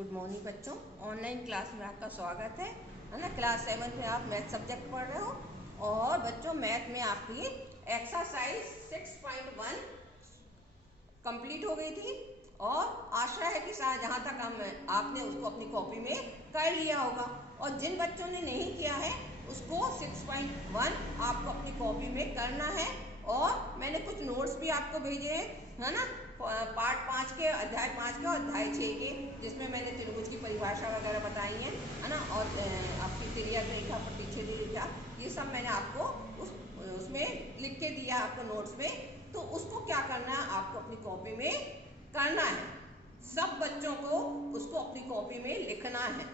Good morning बच्चों। Online class में आपका स्वागत है ना। क्लास 7 में आप मैथ सब्जेक्ट पढ़ रहे हो और बच्चों मैथ में आपकी एक्सरसाइज 6.1 कंप्लीट हो गई थी और आशा है कि जहाँ तक आपने उसको अपनी कॉपी में कर लिया होगा। और जिन बच्चों ने नहीं किया है उसको 6.1 आपको अपनी कॉपी में करना है। और मैंने कुछ नोट्स भी आपको भेजे हैं, है ना, पार्ट 5 के, अध्याय 5 के और अध्याय 6 के, जिसमें मैंने त्रिभुज की परिभाषा वगैरह बताई है ना। और आपकी तिर्यक रेखा, प्रतिच्छेदी रेखा, ये सब मैंने आपको उसमें लिख के दिया आपको नोट्स में। तो उसको क्या करना है, आपको अपनी कॉपी में करना है। सब बच्चों को उसको अपनी कॉपी में लिखना है।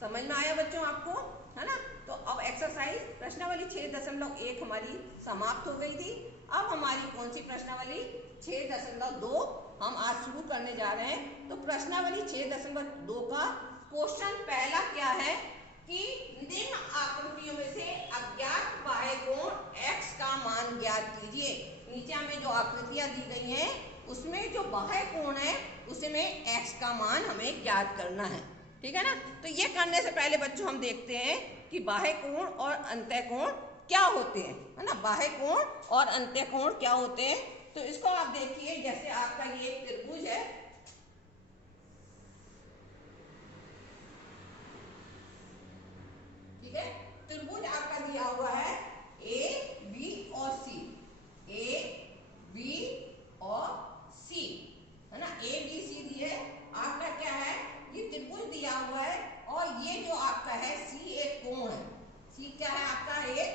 समझ में आया बच्चों आपको, है ना। तो अब एक्सरसाइज प्रश्नावली 6.1 हमारी समाप्त हो गई थी। अब हमारी कौन सी प्रश्नावली 6.2 हम आज शुरू करने जा रहे हैं। तो प्रश्नावली 6.2 का क्वेश्चन पहला क्या है कि निम्न आकृतियों में से अज्ञात बाह्य कोण x का मान ज्ञात कीजिए। नीचे हमें जो आकृतियां दी गई हैं उसमें जो बाह्य कोण है उसमें x का मान हमें ज्ञात करना है, ठीक है ना। तो ये करने से पहले बच्चों हम देखते हैं कि बाह्य कोण और अंतः कोण क्या होते हैं, है ना। बाह्य कोण और अंतः कोण क्या होते हैं, तो इसको आप देखिए। जैसे आपका ये एक त्रिभुज है, ठीक है। त्रिभुज आपका दिया हुआ है ए बी और सी, ए बी और सी, है ना। ए बी सी दिए आपका क्या है, ये त्रिभुज दिया हुआ है। और ये जो आपका है सी एक कोण है। सी क्या है, आपका एक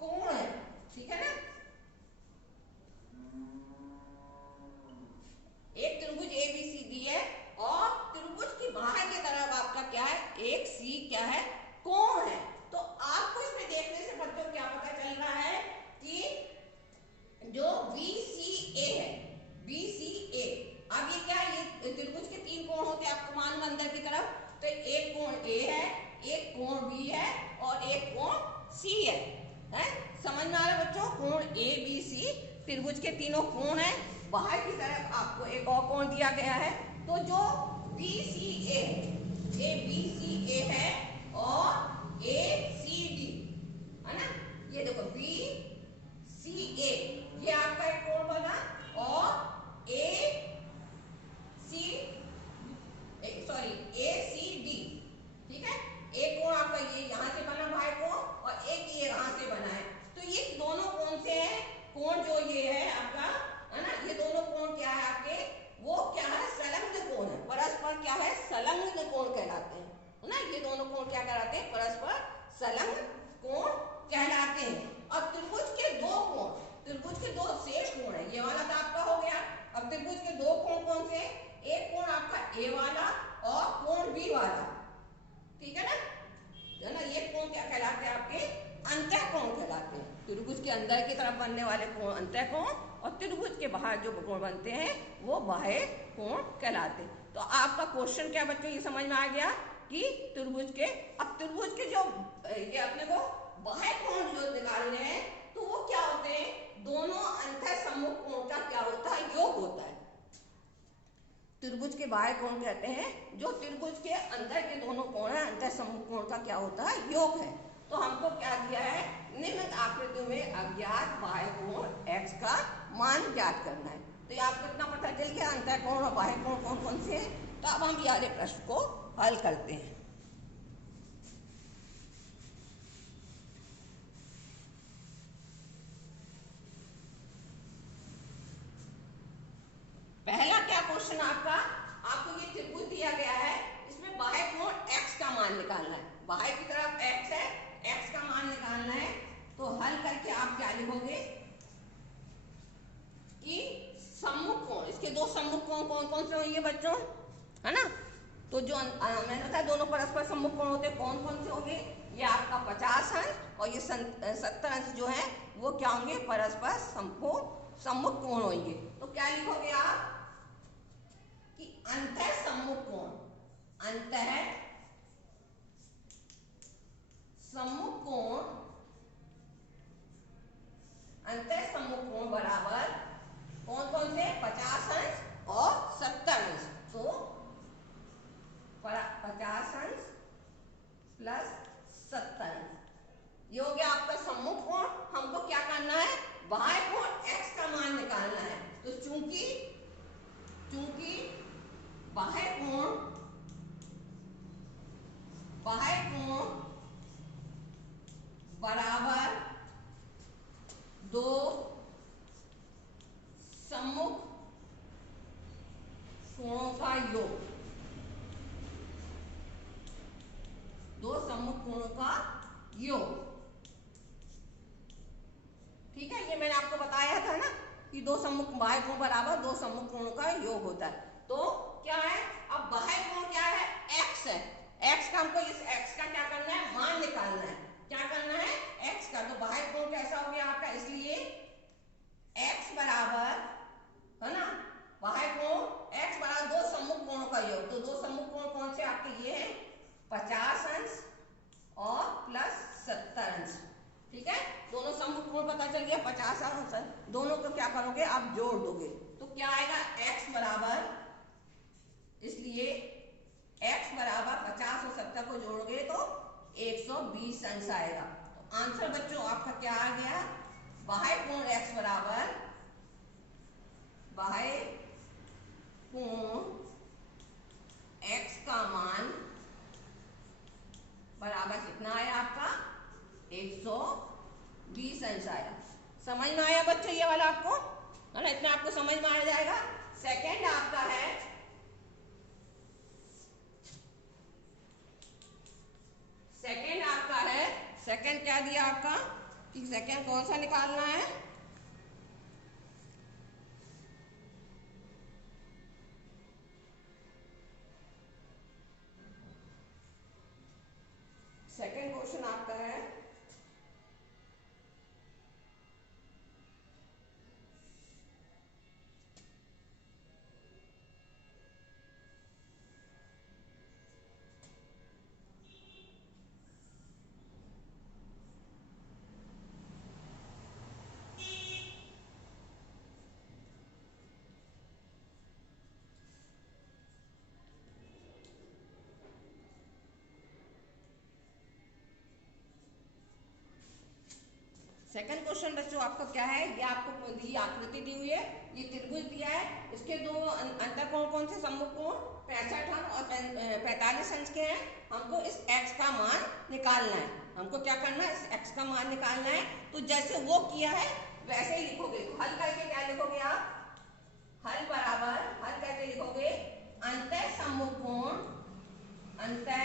कोण है, ठीक है ना। एक त्रिभुज ए बी सी डी है और त्रिभुज की बाहर की तरफ आपका क्या है, एक सी क्या है, कोण है। तो आपको इसमें देखने से बच्चों क्या पता चल रहा है कि जो BCA है, BCA, अब ये क्या है, ये त्रिभुज के 3 कोण होते हैं आपको मालूम अंदर की तरफ। तो एक कोण A है, एक कोण B है और एक कोण C है, हैं? समझ में आ रहा है बच्चों। कोण A B C त्रिभुज के तीनों कोण है। बाहर की तरफ आपको एक और कोण दिया गया है। तो जो BCA ABCA है और ACD, है ना, ये देखो BCA ये आपका एक कोण बना और ACD, ठीक है। एक कोण आपका ये यहां से बना बाह्य कोण और एक ये यहां से बना है। तो ये दोनों कोण से है, कोण जो ये है आपका, है ना, ये दोनों कोण क्या है आपके, वो क्या है, संलग्न कोण है। परस्पर क्या है, संलग्न कोण कहलाते हैं, है ना। ये दोनों कोण क्या कहलाते हैं, परस्पर संलग्न कोण कहलाते हैं। और त्रिभुज के दो कोण, त्रिभुज के दो शेष कोण है, ये वाला तो आपका हो गया। अब त्रिभुज के दो कोण कौन से, एक कोण आपका ए वाला और कोण बी वाला, ठीक है ना। ये कोण क्या कहलाते हैं आपके, अंतः कोण कहलाते हैं। त्रिभुज के अंदर की तरफ बनने वाले कोण अंतः कोण और त्रिभुज के बाहर जो कोण बनते हैं वो बाह्य कोण कहलाते हैं। तो आपका क्वेश्चन क्या बच्चों, ये समझ में आ गया कि त्रिभुज के, अब त्रिभुज के जो ये अपने को बाह्य कोण जो निकालने हैं तो वो क्या होते हैं, दोनों अंतः सम्मुख कोण का क्या होता है, योग होता है। त्रिभुज के बाह्य कोण कहते हैं जो त्रिभुज के अंदर के दोनों कोण है, अंतः सम्मुख कोण का क्या होता है, योग है। तो हमको क्या दिया है, निम्न आकृतियों में अज्ञात बाह्य कोण x का मान ज्ञात करना है। तो ये आपको इतना पता चल गया अंतः कोण और बाह्य कोण कौन कौन से हैं। तो अब हम ये वाले प्रश्न को हल करते हैं। पहला क्या क्वेश्चन आपको ये त्रिभुज दिया गया है, इसमें बाह्य कोण x का मान निकालना है। बाह्य की तरफ x है, x का मान निकालना है। तो हल करके आप क्या लिखोगे कि सम्मुख कोण, इसके दो सम्मुख कोण कौन कौन से होंगे बच्चों, है ना। तो जो मैंने बताया दोनों परस्पर सम्मुख कोण होते हैं, कौन कौन से होंगे, ये आपका 50 अंश और ये 70 अंश जो है वो क्या होंगे, परस्पर सम्मुख कोण होंगे। तो क्या लिखोगे आप कि अंतः सम्मुख कोण, अंतः सम्मुख कोण, अंतः सम्मुख कोण बराबर कौन कौन से, 50 अंश और 70 अंश। तो दो सम्मुख कोणों का योग, दो सम्मुख कोणों का योग। ठीक है, ये मैंने आपको बताया था ना कि दो सम्मुख बाह्य कोण बराबर दो सम्मुख कोणों का योग होता है। तो क्या है, अब बाह्य कोण क्या है, x है। x का हमको इस x का क्या करना है, मान निकालना है। क्या करना है, x का। तो बाह्य कोण कैसा हो गया आपका, इसलिए x बराबर, है ना, बाह्य कोण x बराबर दो सम्मुख कोणों का योग। तो दो सम्मुख कोण कौन से आपके, ये है 50 अंश और प्लस 70 अंश। ठीक है, दोनों सम्मुख कोण पता चल गया 50 अंश, दोनों को क्या करोगे आप, जोड़ दोगे। तो क्या आएगा, x बराबर, इसलिए x बराबर 50 और 70 को जोड़ोगे तो 120 अंश आएगा। तो आंसर बच्चों आपका क्या आ गया, बाह्य कोण x बराबर, बाह्य कोण x का मान बराबर कितना आया आपका, 120 अंश आया। समझ में आया बच्चों ये वाला आपको, है ना, इतना आपको समझ में आ जाएगा। सेकंड आपका है, सेकंड आपका है, सेकंड क्या दिया आपका, कि सेकंड कौन सा निकालना है, सेकंड क्वेश्चन आपका है सेकंड क्वेश्चन बच्चों आपका क्या है, ये आपको दी आकृति दी हुई है, ये त्रिभुज दिया है, इसके दो अंतःकोण कौन से, सम्मुख कोण 65 अंश और 45 अंश के हैं। हमको इस x का मान निकालना है, हमको क्या करना है, इस x का मान निकालना है। तो जैसे वो किया है वैसे ही लिखोगे। तो हल करके क्या लिखोगे आप, हल बराबर, हल करके लिखोगे अंतः सम्मुख कोण, अंतः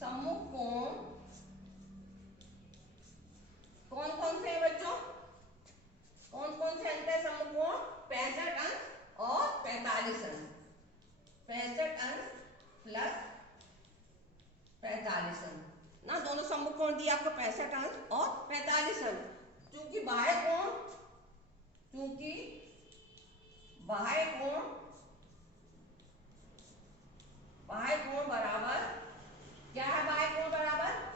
सम्मुख कोण कौन कौन से हैं बच्चों, कौन कौन से अंतर सम्मुख कोण, 65 अंश और 45 अंश, 65 अंश प्लस 45 अंश ना, दोनों सम्मुख कोण दिए आपको 65 अंश और 45 अंश। चूंकि बाह्य कोण, चूंकि बाह्य कोण, बाह्य कोण बराबर क्या है, बाह्य कोण बराबर,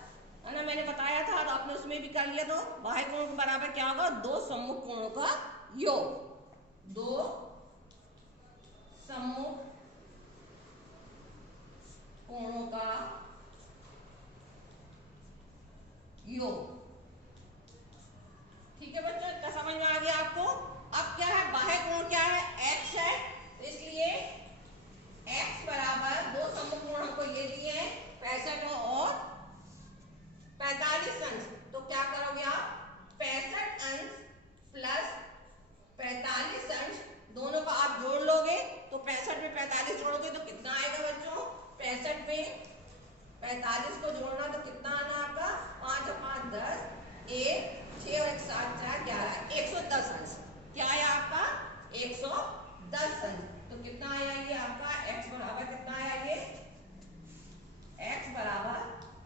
है ना, मैंने बताया था और आपने उसमें भी कर लिया। तो बाह्य कोण के बराबर क्या होगा, दो सम्मुख कोणों का योग, दो सम्मुख कोणों का योग। ठीक है बच्चों, इतना समझ में आ गया आपको। अब क्या है, बाह्य कोण क्या है, x है, तो इसलिए x बराबर दो सम्मुख कोण हमको ये दिए हैं 65 और 45 अंश। तो क्या करोगे आप, 65 अंश प्लस 45 अंश, दोनों का आप जोड़ लोगे। तो 65 में 45 जोड़ोगे तो कितना आएगा बच्चों, 65 में 45 को जोड़ना तो कितना आना आपका, 5 और 5 10, 1 6 और 1 7 4 11, 110 अंश। क्या आया आपका, 110 अंश। तो कितना आया ये आपका, x बराबर कितना आया ये, x बराबर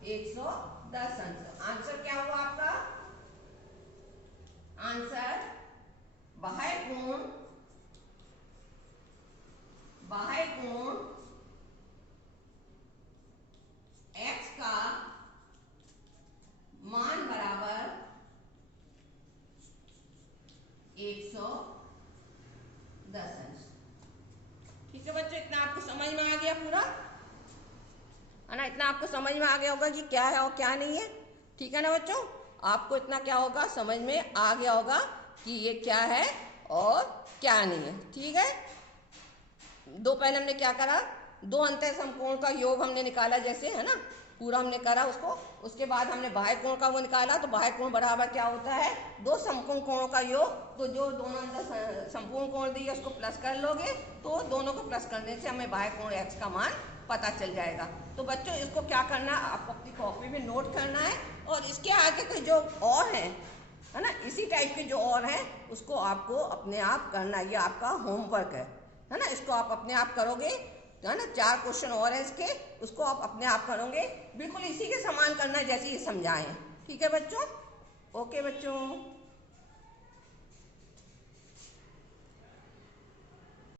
110 अंश। आंसर क्या हुआ आपका, आंसर बाह्य कोण, बाह्य कोण x का मान बराबर 110 अंश। ठीक है बच्चों, इतना आपको समझ में आ गया पूरा, है ना, इतना आपको समझ में आ गया होगा कि क्या है और क्या नहीं है। ठीक है ना बच्चों, आपको इतना क्या होगा, समझ में आ गया होगा कि ये क्या है और क्या नहीं है। ठीक है, दो पहले हमने क्या करा, दो अंतः समकोण का योग हमने निकाला जैसे, है ना, पूरा हमने करा उसको। उसके बाद हमने बाह्य कोण का वो निकाला, तो बाह्य कोण बराबर क्या होता है, दो समकोण कोणों का योग। तो जो दोनों अंदर संपूर्ण कोण दिए उसको प्लस कर लोगे, तो दोनों को प्लस करने से हमें बाह्य कोण x का मान पता चल जाएगा। तो बच्चों इसको क्या करना है, आपको अपनी कॉपी में नोट करना है, और इसके आगे के जो और है ना, इसी टाइप के जो और है उसको आपको अपने आप करना है। ये आपका होमवर्क है ना, इसको आप अपने आप करोगे, है ना। 4 क्वेश्चन और है इसके, उसको आप अपने आप करोगे, बिल्कुल इसी के समान करना है जैसे ये समझाएं। ठीक है बच्चों, ओके बच्चों।